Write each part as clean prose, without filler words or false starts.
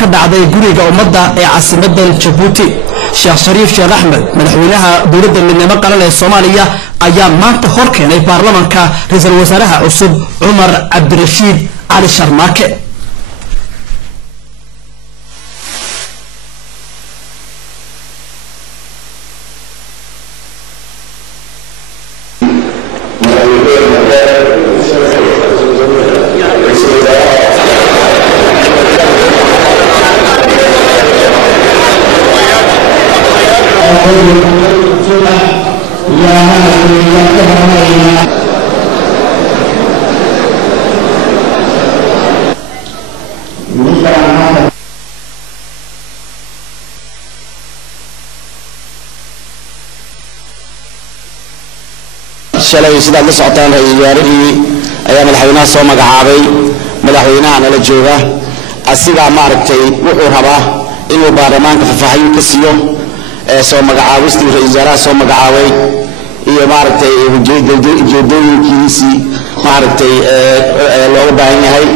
ka dhacday guriga ummadda ee caasimadda Djibouti. Sheekh Shariif Sheekh Axmed madaxweynaha dowladda midnimo qaran ee Soomaaliya ayaa maanta hor keenay baarlamaanka ra'iisul wasaaraha cusub Umar Cabdirashiid Cali Sharmaake. shalay sida la socotaan ra'iisul wasaarihii ayaa madaxweynaha soo magacaabay madaxweynaha la jooga asiga ma aragtay wuxuu rabaa inuu baarlamaanka faahfaahin ka siiyo soo magacaabistii ra'iisul wasaaraha soo magacaabay iyo ma aragtay ujeedooyinkiisii ma aragtay loo baahan yahay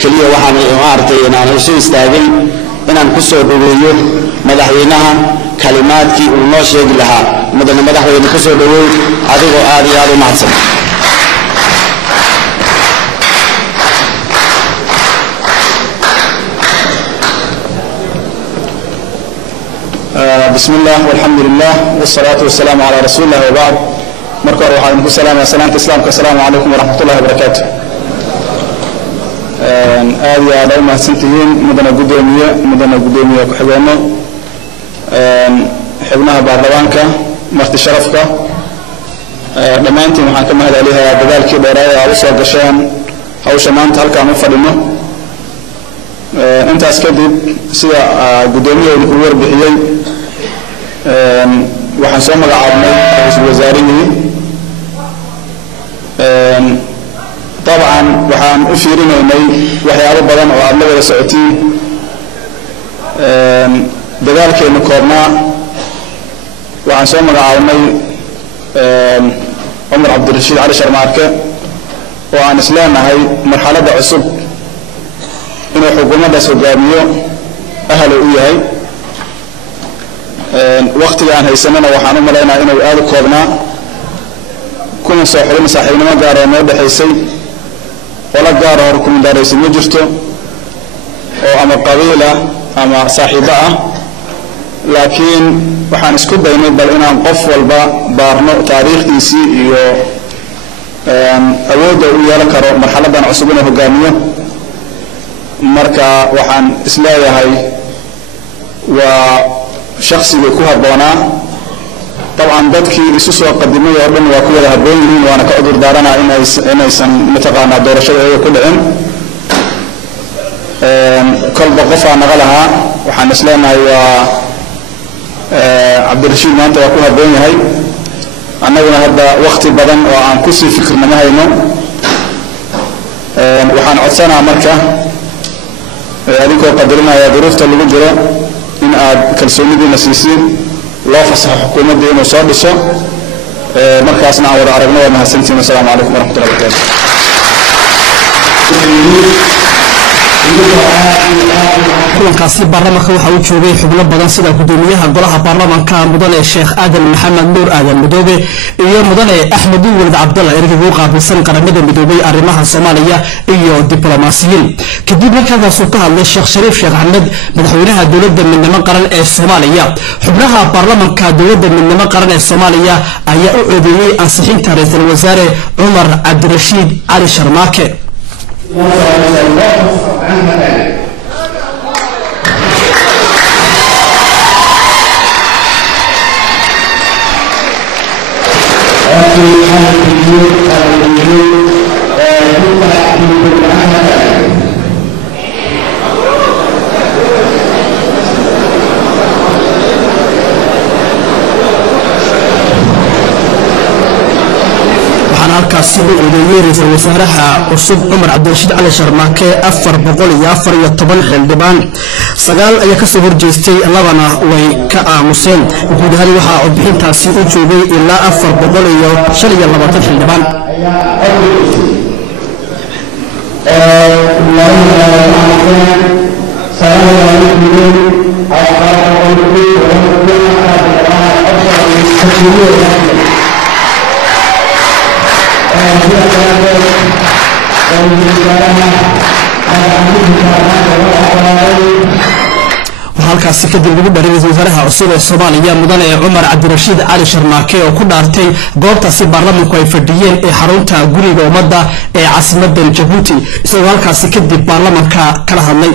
kaliya waxaan ma aragtay inaan soo istaagay inaan ku soo dhaweeyo madaxweynaha kalimaadkii uu noo sheegi lahaa madaxweyne ka soo dhaweey adigoo aad iyo aad u mahadsan. بسم الله والحمد لله والصلاة والسلام على رسول الله وبعد. مركور وحالكم السلام والسلام السلام السلام عليكم ورحمة الله وبركاته. آدي على ما سنتين مدن قدومية كحجانه حبناها بارلوانكا مرت شرفكا لما أنت محاكمة عليها بدال كده رأي عوصة قشان أو شمانت هلكا مفردنا أنت أسكدب سيا قدومية والكوير بحيي waxaan soo magacaabnay ra'iisul wasaarihii طبعا waxaan u fiirinaynay waxyaabo badan oo aad la wada socotiin dadaalkeena koobnaa waxaan soo magacaabnay Umar Cabdirashiid Cali Sharmaake oo aan isleenahay marxaladda cusub inuu xukuumaddaas hogaamiyo ahal u yahay waqtiga aan haysanana waxaan u maleynayaa inuu aad u koobnaa kuna soo xulin saaxiibnimo gaar ah oo dhaxaysay wala gaar ah kuma daaraysan ma jirto oo ama qabiila ama saaxiibo ah laakiin waxaan isku daynay bal inaan qof walba baarno taariikhdiisii iyo awoodda uu yeelan karo marxaladdan cusub inuu hogaamiyo marka waxaan isleeyahay waa shakhsiga ku habboonaa طبعا dadkii isu soo qadimay oo dhan waa ku wada habboon yihiin waana ka cudur daaranaa inaysan mataqaanaa doorashada ay ku dhicin kolba qof aan naga lahaa waxaan isleenahay waa Cabdirashiid maanta waa ku habboon yahay annaguna hadda waqti badan oo aan ku sii fikirnama hayno waxaan codsanaa marka adinkoo qadarinaya duruufta lagu jiro in aad kalsoonidiina siisiin loo fasaxo xukuumadda inuu soo dhiso markaasna aan wada aragno waa mahadsantiin. Assalaamu calaykum waraxmatullahi wabarakaatu. kulankaasi baarlamaanka waxa uu joogay xubno badan sida gudoomiyaha golaha baarlamaanka mudane Sheekh Aadan Maxamed Nuur Aadan Madoobe iyo mudane Axmed Walid Cabdalla erayga uu qaabilsan qaramada midoobay arrimaha Soomaaliya iyo diblomaasiyiin. kadib markaas uu ka hadlay Sheekh Shariif Sheekh Axmed madaxweynaha dowladda midnimo qaran ee Soomaaliya xubnaha baarlamaanka dowladda midnimo qaran ee Soomaaliya ayaa u codeeyay ansixinta ra'iisul wasaare Umar Cabdirashiid Cali Sharmaake. halkaasi uu odeeyay ra'iisul wasaaraha cusub Umar Cabdirashiid Cali Sharmaake 414 xildhibaan 9 ayaa ka soo horjeestay labana way ka aamuseen guud ahaan waxa uu bixintaasi u joogay ilaa 425 xildhibaan halkaasi kadib lagu dharay ra'iisul wasaaraha cusub ee Soomaaliya mudane Umar Cabdirashiid Cali Sharmaake oo ku dhaartay goobtaasi baarlamaanku ay fadhiyeen ee xarunta guriga ummadda ee caasimadda Djibouti isagoo halkaasi kadib baarlamaanka kala hadlay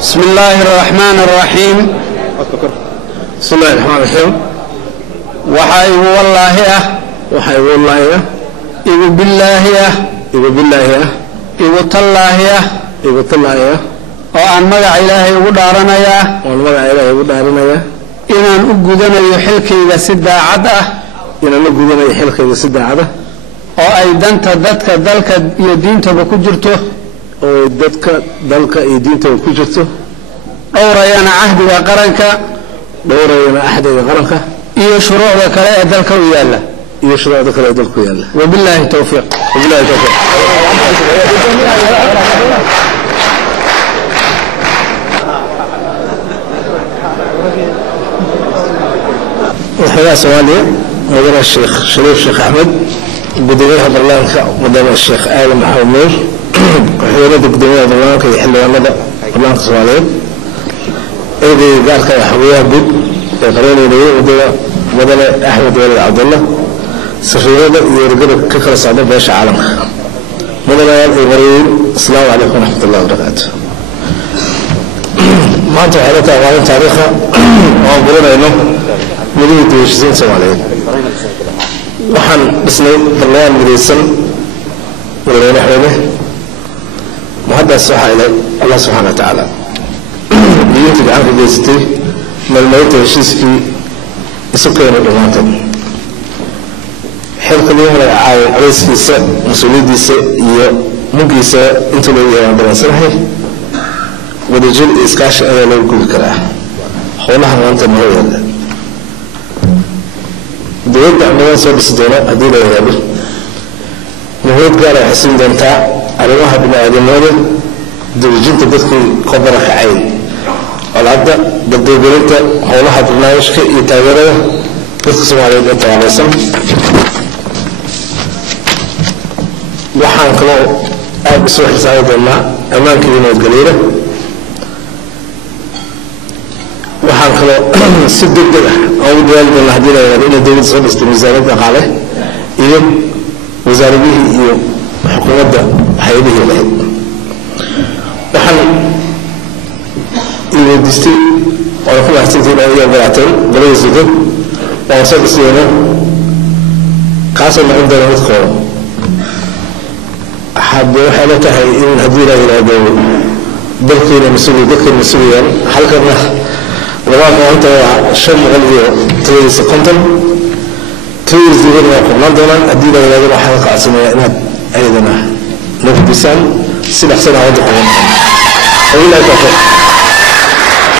bismillaahir rahmaanir rahiim waxay wallaahi igu billaahi igu tallaahi oo aan magaca Ilaahay ugu dhaaranayaa inaan u gudanayo xilkayga si daacad ah oo ay danta dadka dalka iyo diintaba ku jirto dhowrayana ahdiga qaranka iyo shuruucda kale ee dalka u yaala wabillahi tawfiiq وحنا سوالي مدير الشيخ شريف شيخ أحمد بدوية برلانك مدير الشيخ آل محمود وحيرة بدوية برلانك يحل مدى برلانك سوالي إذا قالك حوية بود يقرون إليه مدير أحمد ولد عبد الله سفيرة يرقل كفر صعبة باش عالمك مدير إبراهيم السلام عليكم ورحمة الله وبركاته ما أنت حالتها أغاني تاريخها وأنظرنا إنه مدينة ويشزين سوالين وحن بسنة برلمان مديسن ولين حوله محدث صحة إلى الله سبحانه وتعالى ينتج عنك بيستي من الميت ويشيسكي يسكين الرمانتين حلق اليوم عريس كيسا مسؤولي ديسا ممكيسا انتو لو يواندران سرحي ودجل إسكاش أنا لو كل كراه حولها وانت مهوية دولة عملان صور بسدونا أدولة يابل نهود قارة حسين دانتا أرواها بنا آدم مولد دولجين تدخل قبرك عين والعدة بدو بلنتا حولها برنامجك يتاغرها تخصم عليه أنت على اسم وحان كلو أبسوح سعيد الله أمان كلمات قليلة waxaan kale si degdeg ah ugu daalin la hadiyay in dawladda soo dhistay wasaaradda qaale iyo wasaaradihii iyo xukuumadda hay'adaha lahayd waxaan iyo distay oo ku waqtiga ay barateen dalawsiga oo soo dhistay kaasoo ma inta lagu qoro hadda waxa la tahay in hadiyada ilaado dalkeena mas'uuliyad halkana لواقع أنت شم غلبي تريس كنتم تريس دير وقلنا دولا أدينا إلى ذلك حلقة عصمية إنها أيضا نفس بسان سلح سنة عودة قوة وإلا توفيق